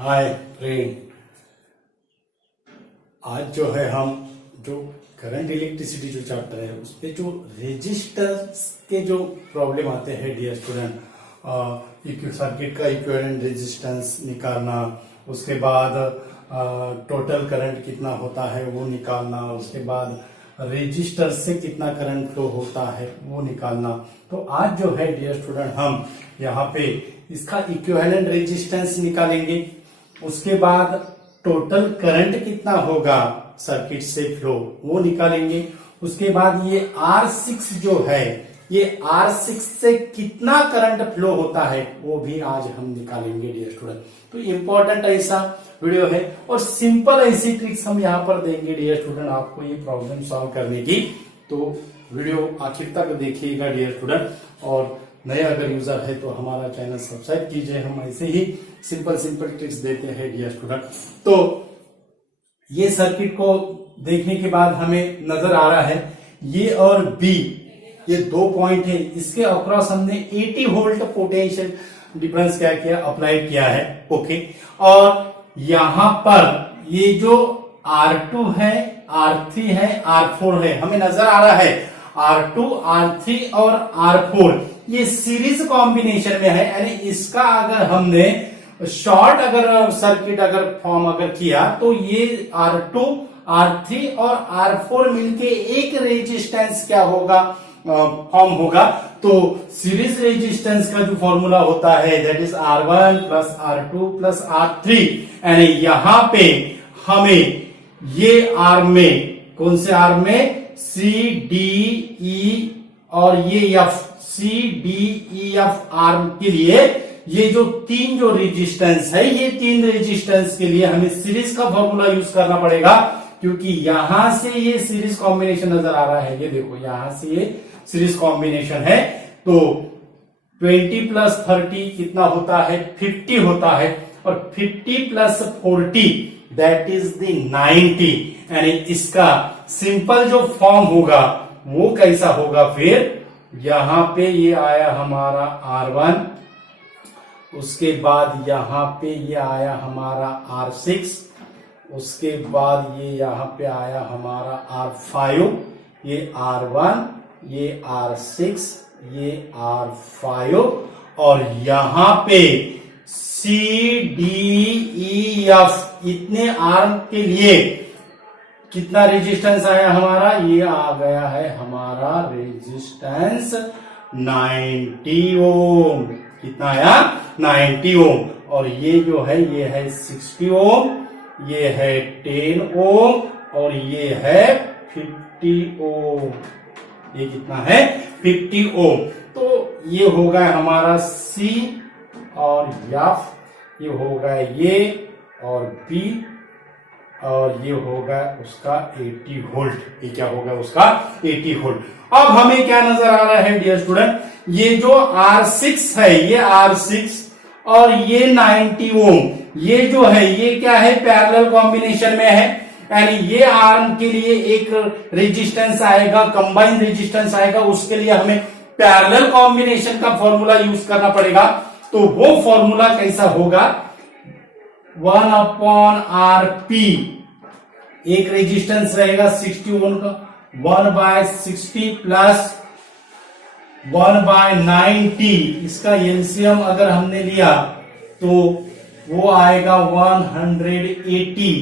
Hi friend. आज जो है हम जो करंट इलेक्ट्रिसिटी जो चैप्टर है उस पे जो रेजिस्टर्स के जो प्रॉब्लम आते हैं डियर स्टूडेंट, सर्किट का इक्विवेलेंट रेजिस्टेंस निकालना, उसके बाद टोटल करंट कितना होता है वो निकालना, उसके बाद रेजिस्टर से कितना करंट फ्लो होता है वो निकालना। तो आज जो है डियर स्टूडेंट हम यहाँ पे इसका इक्विवेलेंट रेजिस्टेंस निकालेंगे, उसके बाद टोटल करंट कितना होगा सर्किट से फ्लो वो निकालेंगे, उसके बाद ये R6 जो है ये R6 से कितना करंट फ्लो होता है वो भी आज हम निकालेंगे डियर स्टूडेंट। तो इंपॉर्टेंट ऐसा वीडियो है और सिंपल ऐसी ट्रिक्स हम यहाँ पर देंगे डियर स्टूडेंट आपको ये प्रॉब्लम सॉल्व करने की। तो वीडियो आखिर तक देखिएगा डियर स्टूडेंट, और नए अगर यूजर है तो हमारा चैनल सब्सक्राइब कीजिए। हम ऐसे ही सिंपल ट्रिक्स देते हैं डियर स्टूडेंट। तो ये सर्किट को देखने के बाद हमें नजर आ रहा है ये और बी ये दो पॉइंट है, इसके अक्रॉस हमने 80 वोल्ट पोटेंशियल डिफरेंस क्या किया अप्लाई किया है। ओके, और यहां पर ये जो R2 है, R3 है, R4 है, हमें नजर आ रहा है R2, R3 और R4 ये सीरीज कॉम्बिनेशन में है, यानी इसका अगर हमने शॉर्ट अगर सर्किट अगर फॉर्म अगर किया तो ये R2, R3 और R4 मिलके एक रेजिस्टेंस क्या होगा फॉर्म होगा। तो सीरीज रेजिस्टेंस का जो फॉर्मूला होता है that is R1 plus R2 plus R3, यानी यहां पे हमें ये R में कौन से R में C D E और ये F, C D E F R के लिए ये जो तीन जो रेजिस्टेंस है ये तीन रेजिस्टेंस के लिए हमें सीरीज का फॉर्मूला यूज करना पड़ेगा, क्योंकि यहां से ये सीरीज कॉम्बिनेशन नजर आ रहा है, ये देखो यहां से ये सीरीज कॉम्बिनेशन है। तो 20 प्लस 30 कितना होता है 50 होता है, और 50 प्लस 40 दैट इज द 90, यानी इसका सिंपल जो फॉर्म होगा वो कैसा होगा। फिर यहां पे ये आया हमारा R1, उसके बाद यहां पे ये आया हमारा R6, उसके बाद ये यहां पे आया हमारा R5, ये R1, ये R6, ये R5, और यहां पे C D E F इतने आर्म के लिए कितना रेजिस्टेंस आया हमारा, ये आ गया है हमारा रेजिस्टेंस 90 ओम। कितना आया 90 ओम, और ये जो है ये है 60 ओम, ये है 10 ओम और ये है 50 ओम। ये कितना है 50 ओम। तो ये होगा हमारा C और F, ये होगा ये और B, और ये होगा उसका 80 वोल्ट। ये क्या होगा उसका 80 वोल्ट। अब हमें क्या नजर आ रहा है डियर स्टूडेंट, ये जो R6 है ये R6 और ये 90 ओम ये जो है ये क्या है पैरेलल कॉम्बिनेशन में है, यानी ये आर्म के लिए एक रेजिस्टेंस आएगा, कंबाइंड रेजिस्टेंस आएगा, उसके लिए हमें पैरेलल कॉम्बिनेशन का फॉर्मूला यूज करना पड़ेगा। तो वो फॉर्मूला कैसा होगा 1/RP, एक रेजिस्टेंस रहेगा 60 ओम का, 1/60 प्लस 1/90, इसका एलसीएम अगर हमने लिया तो वो आएगा 180।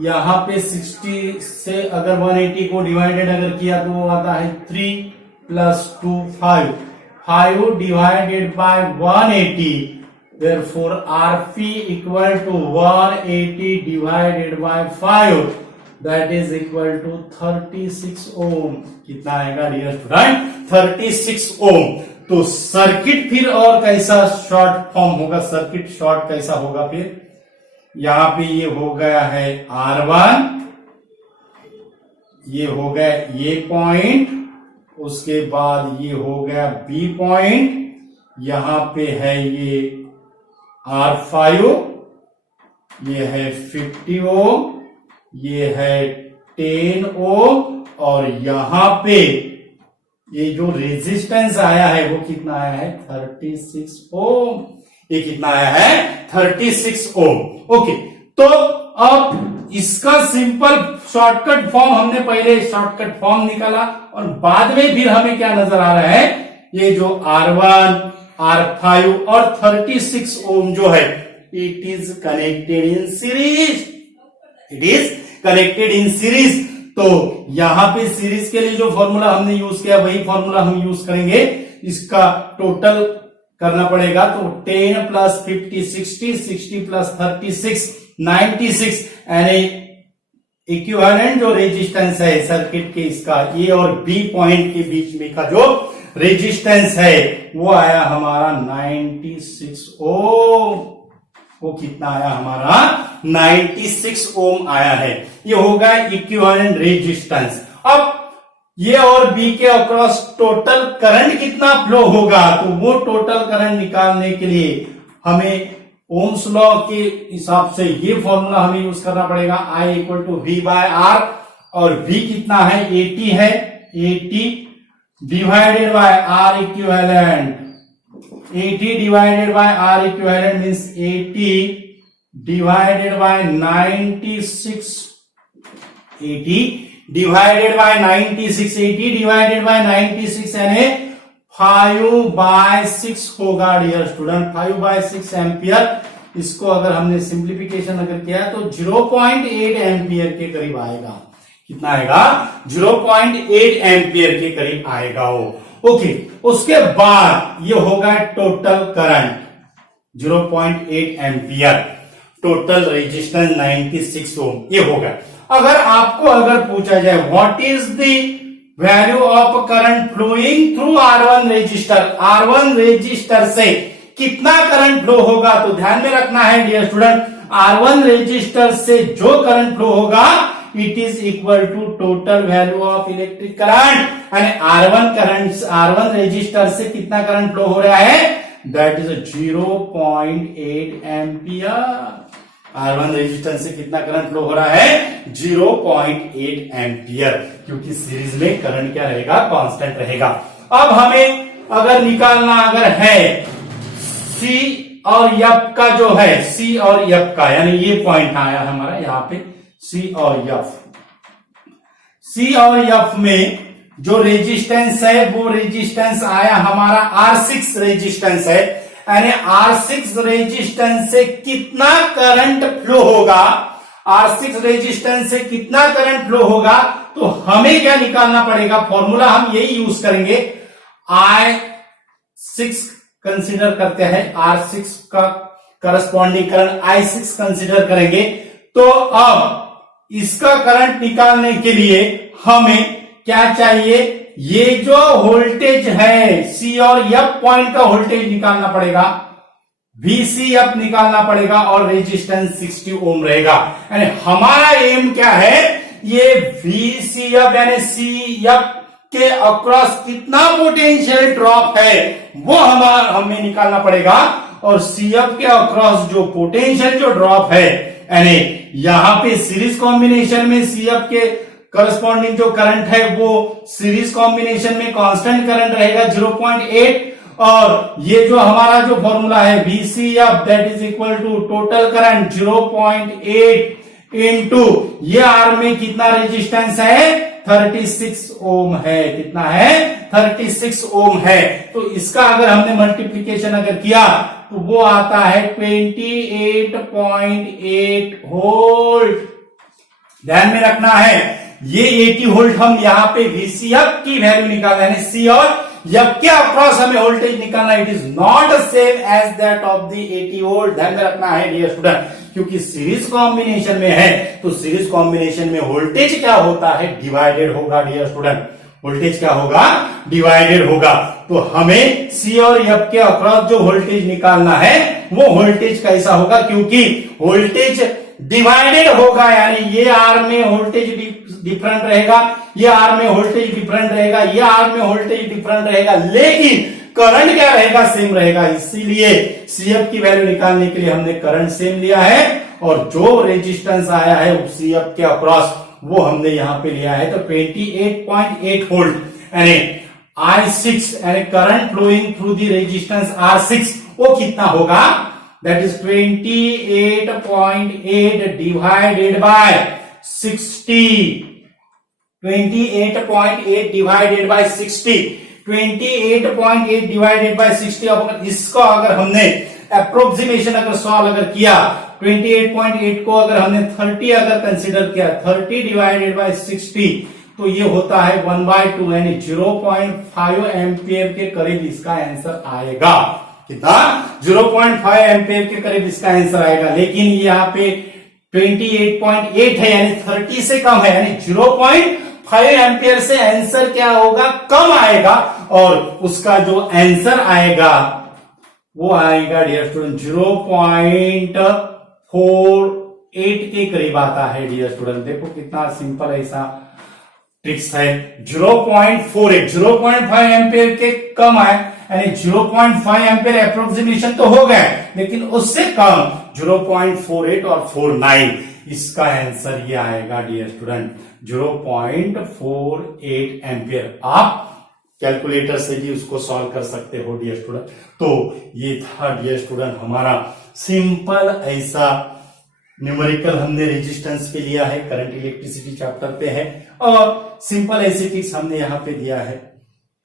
यहां पे 60 से अगर 180 को डिवाइडेड अगर किया तो वो आता है 3 plus 2 5 divided by 180, therefore RP equal to 180 divided by 5 that is equal to 36 ओम। कितना आएगा डियर स्टूडेंट 36 ओम। तो सर्किट फिर और कैसा शॉर्ट फॉर्म होगा, सर्किट शॉर्ट कैसा होगा, फिर यहां पे ये हो गया है R1, ये हो गया ये पॉइंट, उसके बाद ये हो गया B पॉइंट, यहां पे है ये R5, ये है 50 ओम, ये है 10 ओम, और यहां पे ये जो रेजिस्टेंस आया है वो कितना आया है 36 ओम। ये कितना आया है 36 ओम। ओके, तो अब इसका सिंपल शॉर्टकट फॉर्म हमने पहले शॉर्टकट फॉर्म निकाला और बाद में फिर हमें क्या नजर आ रहा है, ये जो R1 R5 और 36 ओम जो है it is connected in series, it is connected in series. तो यहां पे सीरीज के लिए जो फॉर्मूला हमने यूज किया वही फॉर्मूला हम यूज करेंगे, इसका टोटल करना पड़ेगा। तो 10 प्लस 50 60, 60 प्लस 36 96, यानी इक्विवेलेंट जो रेजिस्टेंस है सर्किट के इसका ए और बी पॉइंट के बीच में का जो रेजिस्टेंस है वो आया हमारा 96 ओम। वो कितना आया हमारा 96 ओम आया है, ये होगा इक्विवेलेंट रेजिस्टेंस। अब ये और बी के अक्रॉस टोटल करंट कितना फ्लो होगा, तो वो टोटल करंट निकालने के लिए हमें ओम्स लॉ के हिसाब से ये फॉर्मूला हमें यूज करना पड़ेगा, I equal to V by R, और V कितना है 80 है, 80 divided by R equivalent, 80 divided by R equivalent means 80 divided by 96, 80 divided by 96, 80 divided by 96 यानी 5/6 होगा डियर स्टूडेंट, 5/6 एम्पियर। इसको अगर हमने सिंप्लीफिकेशन अगर किया तो 0.8 एम्पियर के करीब आएगा। कितना आएगा 0.8 एम्पियर के करीब आएगा वो। ओके, उसके बाद ये होगा total current 0.8 ampere, total resistance 96 ohm, ये होगा। अगर आपको अगर पूछा जाए what is the value of current flowing through R1 resistor, R1 resistor से कितना करंट फ्लो होगा, तो ध्यान में रखना है डियर स्टूडेंट, R1 रेजिस्टर से जो करंट फ्लो होगा it is equal to total value of electric current, यानी R1 करंट, R1 रेजिस्टर से कितना करंट फ्लो हो रहा है, that is 0.8 ampere. R1 resistance से कितना करंट फ्लो हो रहा है 0.8 एम्पियर, क्योंकि सीरीज में करंट क्या रहेगा, कांस्टेंट रहेगा। अब हमें अगर निकालना अगर है C और F का जो है, C और F का, यानी ये पॉइंट आया हमारा यहाँ पे C और F, C और F में जो रेजिस्टेंस है वो रेजिस्टेंस आया हमारा R6 रेजिस्टेंस है, यानी R6 रेजिस्टेंस से कितना करंट फ्लो होगा, R6 रेजिस्टेंस से कितना करंट फ्लो होगा, तो हमें क्या निकालना पड़ेगा, फॉर्मूला हम यही यूज करेंगे, I6 कंसीडर करते हैं, R6 का करस्पॉन्डिंग करंट I6 कंसीडर करेंगे। तो अब इसका करंट निकालने के लिए हमें क्या चाहिए, ये जो वोल्टेज है C और F पॉइंट का वोल्टेज निकालना पड़ेगा, VCF निकालना पड़ेगा और रेजिस्टेंस 60 ओम रहेगा। यानी हमारा एम क्या है, ये VCF यानी CF के अक्रॉस कितना पोटेंशियल ड्रॉप है वो हमें निकालना पड़ेगा, और CF के अक्रॉस जो पोटेंशियल जो ड्रॉप है, यानी यहां पे सीरीज कॉम्बिनेशन में CF के करस्पॉन्डिंग जो करंट है वो सीरीज कॉम्बिनेशन में कांस्टेंट करंट रहेगा 0.8, और ये जो हमारा जो फॉर्मूला है VCF that is equal to total current 0.8 into ये R में कितना रेजिस्टेंस है 36 ओम है, कितना है 36 ओम है। तो इसका अगर हमने मल्टीप्लीकेशन अगर किया तो वो आता है 28.8 वोल्ट। ध्यान में रखना है ये 80 वोल्ट हम यहाँ पे VCF की वैल्यू निकालना है, C और F के अक्रॉस हमें वोल्टेज निकालना, it is not same as that of the 80 volt. ध्यान में रखना है डियर स्टूडेंट, क्योंकि सीरीज कॉम्बिनेशन में है तो सीरीज कॉम्बिनेशन में वोल्टेज क्या होता है, डिवाइडेड होगा डियर स्टूडेंट, वोल्टेज क्या होगा डिवाइडेड होगा। तो हमें C और F के अक्रॉस जो वोल्टेज निकालना है वो वोल्टेज कैसा होगा, क्योंकि वोल्टेज डिवाइडेड होगा, यानी ये R में वोल्टेज डिफरेंट रहेगा, ये R में वोल्टेज डिफरेंट रहेगा, ये R में वोल्टेज डिफरेंट रहेगा, लेकिन करंट क्या रहेगा, सेम रहेगा। इसीलिए CF की वैल्यू निकालने के लिए हमने करंट सेम लिया है, और जो रेजिस्टेंस आया है CF के अक्रॉस वो हमने यहां पे लिया है, तो 28.8 वोल्ट, यानी I6 यानी current flowing through the resistance R6 वो कितना होगा, that is 28.8 divided by 60, 28.8 divided by 60, 28.8 divided by 60। अब इसको अगर हमने अप्रोक्सीमेशन अगर सॉल्व अगर किया, 28.8 को अगर हमने 30 अगर कंसीडर किया, 30 डिवाइडेड बाय 60, तो ये होता है 1/2 यानी 0.5 एम्पियर के करीब इसका आंसर आएगा। कितना? 0.5 एम्पियर के करीब इसका आंसर आएगा। लेकिन यहाँ पे 28.8 है यानी 30 से कम है, यानी 0.5 एम्पियर से आंसर क्या होगा, कम आएगा। और उसका जो आंसर आएगा वो आएगा डियर स्टूडेंट 0.48 के करीब आता है डियर स्टूडेंट। देखो कितना सिंपल ऐसा ट्रिक्स है। 0.5 एम्पियर के कम आए यानी 0.5 एम्पियर अप्रोक्सीमेशन तो हो गए, लेकिन उससे कम 0.48 और 49, इसका आंसर ये आएगा डियर स्टूडेंट 0.48 एम्पियर। आप कैलकुलेटर से भी उसको सॉल्व कर सकते हो डियर स्टूडेंट। तो ये था डियर स्टूडेंट हमारा सिंपल ऐसा न्यूमेरिकल हमने रेजिस्टेंस पे लिया है, करंट इलेक्ट्रिसिटी चैप्टर पे है, और सिंपल ऐसी टिप्स हमने यहाँ पे दिया है।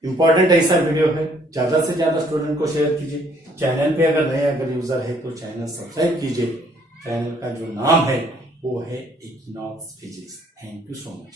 इंपॉर्टेंट ऐसा वीडियो है, ज्यादा से ज्यादा स्टूडेंट को शेयर कीजिए। चैनल पे अगर नए अगर यूजर है तो चैनल सब्सक्राइब कीजिए। चैनल का जो नाम है वो है equinox physics. Thank you so much.